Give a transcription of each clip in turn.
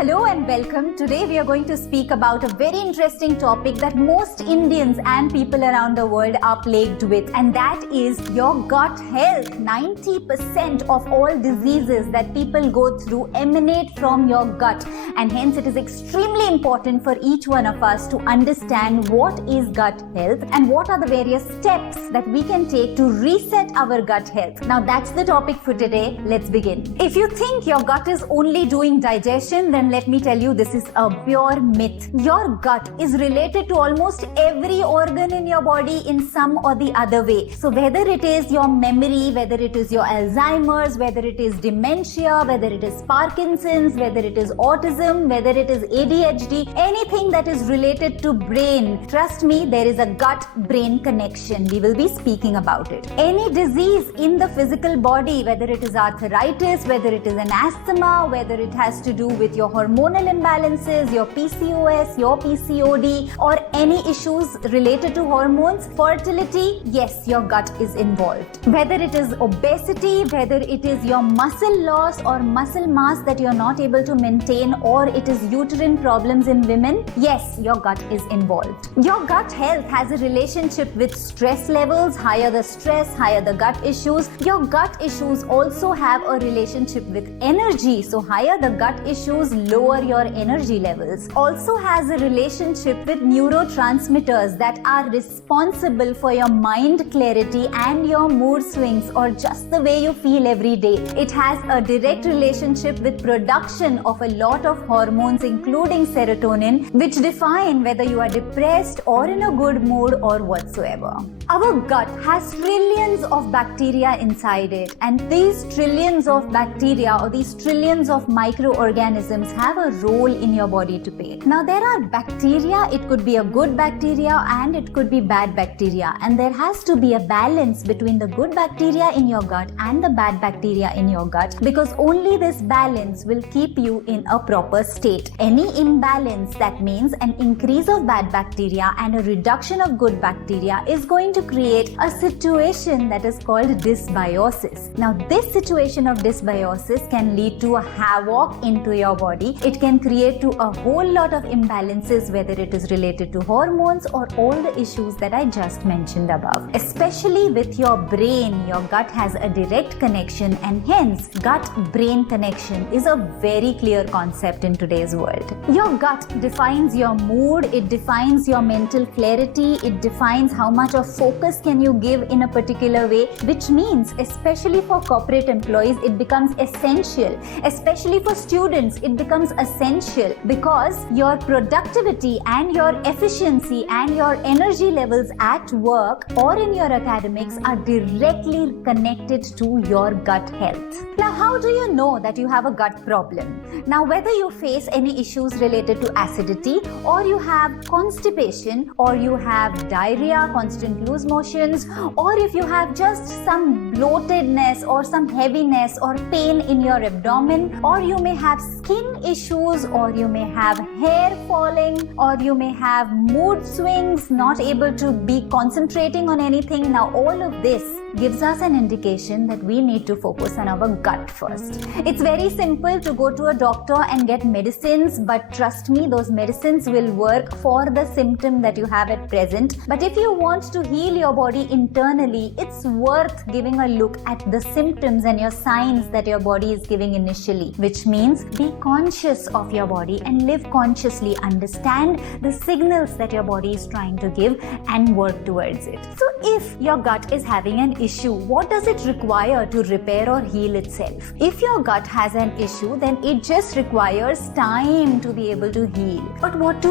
Hello and welcome. Today we are going to speak about a very interesting topic that most Indians and people around the world are plagued with, and that is your gut health. 90% of all diseases that people go through emanate from your gut, and hence it is extremely important for each one of us to understand what is gut health and what are the various steps that we can take to reset our gut health. Now that's the topic for today. Let's begin. If you think your gut is only doing digestion, then let me tell you this is a pure myth. Your gut is related to almost every organ in your body in some or the other way. So whether it is your memory, whether it is your Alzheimer's, whether it is dementia, whether it is Parkinson's, whether it is autism, whether it is ADHD, anything that is related to brain, trust me, there is a gut-brain connection. We will be speaking about it. Any disease in the physical body, whether it is arthritis, whether it is an asthma, whether it has to do with your hormonal imbalances, your PCOS, your PCOD, or any issues related to hormones, fertility, yes, your gut is involved. Whether it is obesity, whether it is your muscle loss or muscle mass that you're not able to maintain, or it is uterine problems in women, yes, your gut is involved. Your gut health has a relationship with stress levels. Higher the stress, higher the gut issues. Your gut issues also have a relationship with energy. So higher the gut issues, lower your energy levels. Also has a relationship with neurotransmitters that are responsible for your mind clarity and your mood swings, or just the way you feel every day. It has a direct relationship with production of a lot of hormones, including serotonin, which define whether you are depressed or in a good mood or whatsoever. Our gut has trillions of bacteria inside it, and these trillions of bacteria or these trillions of microorganisms have a role in your body to play. Now there are bacteria, it could be a good bacteria and it could be bad bacteria, and there has to be a balance between the good bacteria in your gut and the bad bacteria in your gut, because only this balance will keep you in a proper state. Any imbalance, that means an increase of bad bacteria and a reduction of good bacteria, is going to create a situation that is called dysbiosis. Now this situation of dysbiosis can lead to a havoc into your body. It can create to a whole lot of imbalances, whether it is related to hormones or all the issues that I just mentioned above. Especially with your brain, your gut has a direct connection, and hence gut-brain connection is a very clear concept in today's world. Your gut defines your mood, it defines your mental clarity, it defines how much of focus can you give in a particular way, which means especially for corporate employees it becomes essential. Especially for students it becomes essential, because your productivity and your efficiency and your energy levels at work or in your academics are directly connected to your gut health. Now how do you know that you have a gut problem? Now whether you face any issues related to acidity, or you have constipation, or you have diarrhea, constant loose motions, or if you have just some bloatedness or some heaviness or pain in your abdomen, or you may have skin issues, or you may have hair falling, or you may have mood swings, not able to be concentrating on anything. Now all of this gives us an indication that we need to focus on our gut first. It's very simple to go to a doctor and get medicines, but trust me, those medicines will work for the symptom that you have at present. But if you want to heal your body internally, it's worth giving a look at the symptoms and your signs that your body is giving initially, which means be conscious of your body and live consciously. Understand the signals that your body is trying to give and work towards it. So if your gut is having an issue, what does it require to repair or heal itself? If your gut has an issue, then it just requires time to be able to heal. But what do?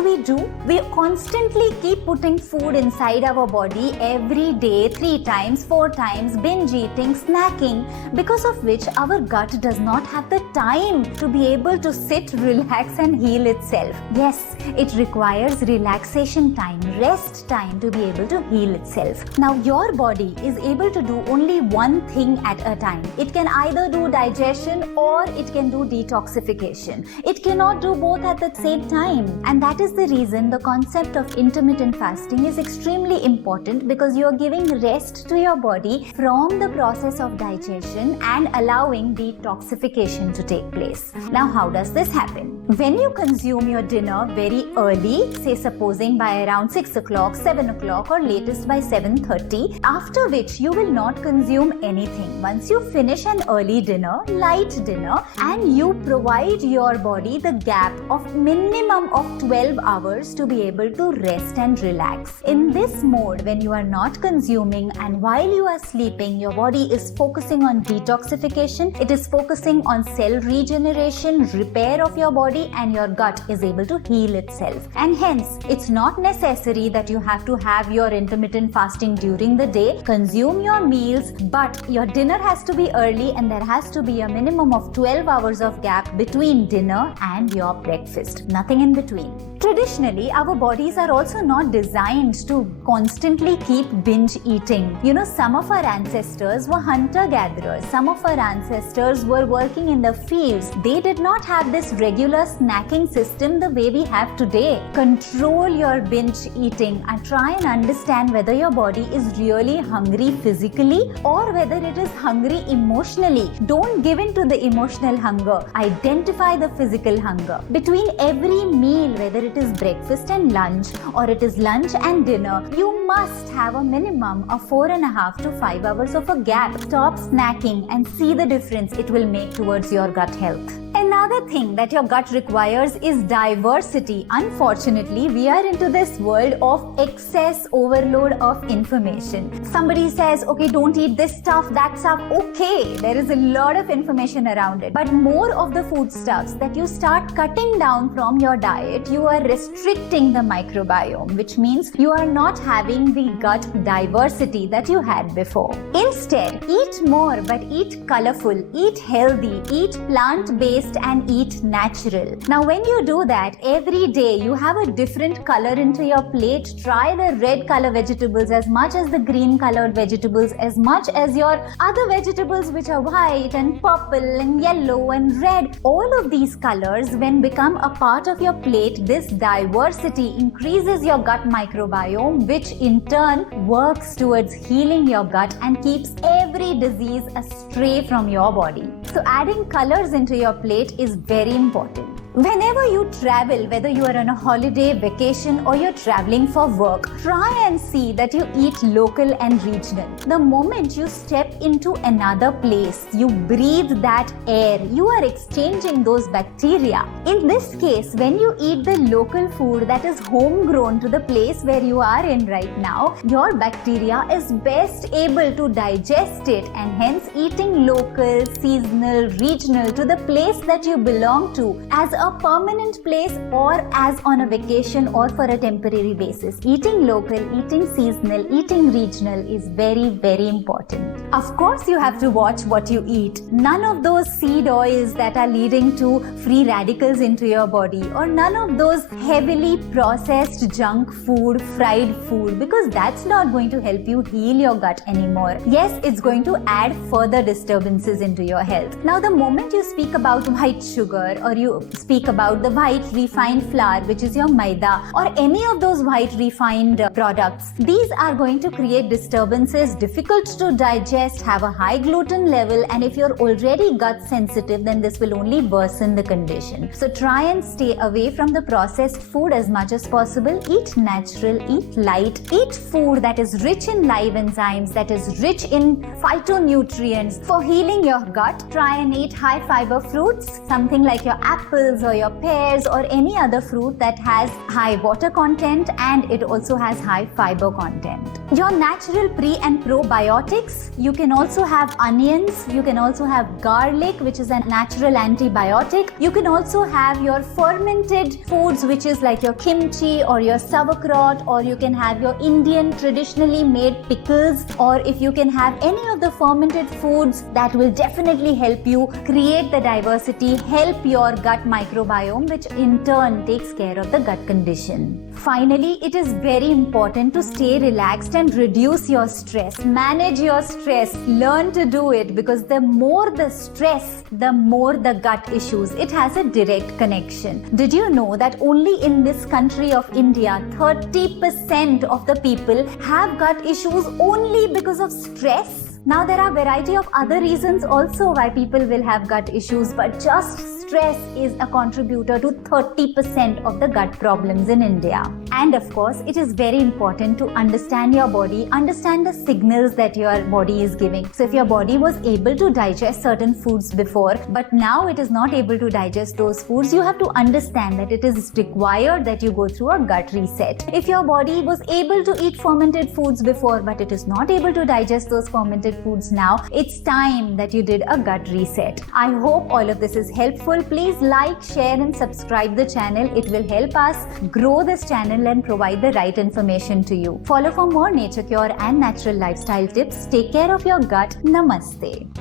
We constantly keep putting food inside our body every day, 3 times, 4 times, binge eating, snacking, because of which our gut does not have the time to be able to sit, relax and heal itself. Yes, it requires relaxation time, rest time to be able to heal itself. Now your body is able to to do only one thing at a time. It can either do digestion or it can do detoxification. It cannot do both at the same time. And that is the reason the concept of intermittent fasting is extremely important, because you are giving rest to your body from the process of digestion and allowing detoxification to take place. Now, how does this happen? When you consume your dinner very early, say supposing by around 6 o'clock, 7 o'clock or latest by 7:30, after which you will not consume anything. Once you finish an early dinner, light dinner, and you provide your body the gap of minimum of 12 hours to be able to rest and relax. In this mode, when you are not consuming and while you are sleeping, your body is focusing on detoxification, it is focusing on cell regeneration, repair of your body, and your gut is able to heal itself. And hence, it's not necessary that you have to have your intermittent fasting during the day. Consume your meals, but your dinner has to be early and there has to be a minimum of 12 hours of gap between dinner and your breakfast. Nothing in between. Traditionally, our bodies are also not designed to constantly keep binge eating. You know, some of our ancestors were hunter-gatherers. Some of our ancestors were working in the fields. They did not have this regular snacking system the way we have today. Control your binge eating and try and understand whether your body is really hungry physically or whether it is hungry emotionally. Don't give in to the emotional hunger. Identify the physical hunger. Between every meal, whether it is breakfast and lunch or it is lunch and dinner, you must have a minimum of 4.5 to 5 hours of a gap. Stop snacking and see the difference it will make towards your gut health. Another thing that your gut requires is diversity. Unfortunately, we are into this world of excess overload of information. Somebody says, okay, don't eat this stuff, that stuff. Okay, there is a lot of information around it. But more of the foodstuffs that you start cutting down from your diet, you are restricting the microbiome, which means you are not having the gut diversity that you had before. Instead, eat more, but eat colorful, eat healthy, eat plant-based and eat natural. Now, when you do that, every day you have a different color into your plate. Try the red color vegetables as much as the green colored vegetables, as much as your other vegetables which are white and purple and yellow and red. All of these colors, when become a part of your plate, this diversity increases your gut microbiome, which in turn works towards healing your gut and keeps every disease astray from your body. So adding colors into your plate is very important. Whenever you travel, whether you are on a holiday, vacation, or you're traveling for work, try and see that you eat local and regional. The moment you step into another place, you breathe that air, you are exchanging those bacteria. In this case, when you eat the local food that is homegrown to the place where you are in right now, your bacteria is best able to digest it, and hence eating local, seasonal, regional to the place that you belong to as a permanent place or as on a vacation or for a temporary basis. Eating local, eating seasonal, eating regional is very, very important. Of course, you have to watch what you eat. None of those seed oils that are leading to free radicals into your body, or none of those heavily processed junk food, fried food, because that's not going to help you heal your gut anymore. Yes, it's going to add further disturbances into your health. Now, the moment you speak about white sugar or you speak about the white refined flour, which is your maida, or any of those white refined products, these are going to create disturbances, difficult to digest, have a high gluten level, and if you're already gut sensitive, then this will only worsen the condition. So try and stay away from the processed food as much as possible. Eat natural, eat light, eat food that is rich in live enzymes, that is rich in phytonutrients. For healing your gut, try and eat high fiber fruits, something like your apples or your pears or any other fruit that has high water content and it also has high fiber content. Your natural pre and probiotics, you can also have onions, you can also have garlic, which is a natural antibiotic. You can also have your fermented foods, which is like your kimchi or your sauerkraut, or you can have your Indian traditionally made pickles, or if you can have any of the fermented foods, that will definitely help you create the diversity, help your gut microbiome microbiome, which in turn takes care of the gut condition. Finally, it is very important to stay relaxed and reduce your stress. Manage your stress. Learn to do it, because the more the stress, the more the gut issues. It has a direct connection. Did you know that only in this country of India, 30% of the people have gut issues only because of stress? Now, there are a variety of other reasons also why people will have gut issues, but just stress is a contributor to 30% of the gut problems in India. And of course, it is very important to understand your body, understand the signals that your body is giving. So if your body was able to digest certain foods before, but now it is not able to digest those foods, you have to understand that it is required that you go through a gut reset. If your body was able to eat fermented foods before, but it is not able to digest those fermented foods now, it's time that you did a gut reset. I hope all of this is helpful. Please like, share and subscribe the channel. It will help us grow this channel and provide the right information to you. Follow for more nature cure and natural lifestyle tips. Take care of your gut. Namaste.